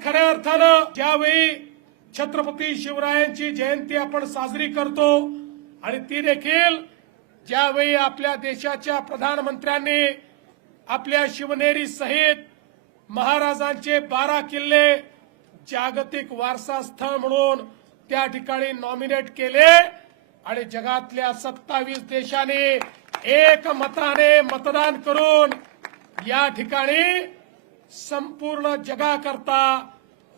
आज खऱ्या अर्थानं ज्यावेळी छत्रपती शिवरायांची जयंती आपण साजरी करतो आणि ती देखील ज्यावेळी आपल्या देशाच्या प्रधानमंत्र्यांनी आपल्या शिवनेरी सहित महाराजांचे 12 किल्ले जागतिक वारसा स्थळ म्हणून त्या ठिकाणी नॉमिनेट केले आणि जगातल्या 27 देशांनी एकमताने मतदान करून या ठिकाणी संपूर्ण जगाकरता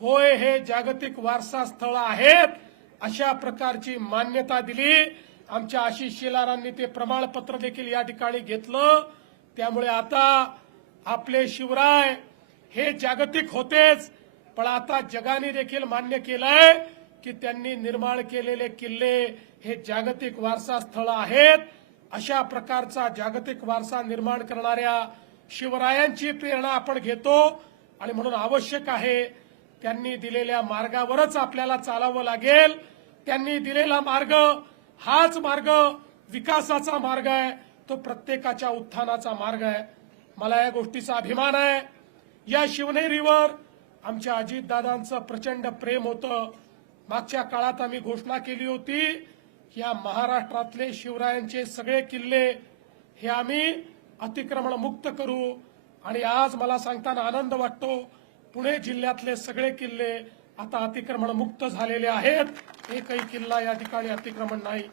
होय हे जागतिक वारसा स्थळ आहेत अशा प्रकारची मान्यता दिली। आमच्या आशिष शेलारांनी ते प्रमाणपत्र देखील या ठिकाणी घेतलं। त्यामुळे आता आपले शिवराय हे जागतिक होतेच, पण आता जगाने देखील मान्य केलंय की त्यांनी निर्माण केलेले किल्ले हे जागतिक वारसा स्थळ आहेत। अशा प्रकारचा जागतिक वारसा निर्माण करणाऱ्या शिवरायांची प्रेरणा आपण घेतो आणि म्हणून आवश्यक आहे त्यांनी दिलेल्या मार्गावरच आपल्याला चालावं लागेल। त्यांनी दिलेला मार्ग हाच मार्ग विकासाचा मार्ग आहे, तो प्रत्येकाच्या उत्थानाचा मार्ग आहे। मला या गोष्टीचा अभिमान आहे। या शिवनेरीवर आमच्या अजितदादांचं प्रचंड प्रेम होतं। मागच्या काळात आम्ही घोषणा केली होती या महाराष्ट्रातले शिवरायांचे सगळे किल्ले हे आम्ही अतिक्रमण मुक्त करू आणि आज मला सांगताना आनंद वाटतो पुणे जिल्ह्यातले सगळे किल्ले आता अतिक्रमण मुक्त झालेले आहेत। एकही किल्ला या ठिकाणी अतिक्रमण नाही।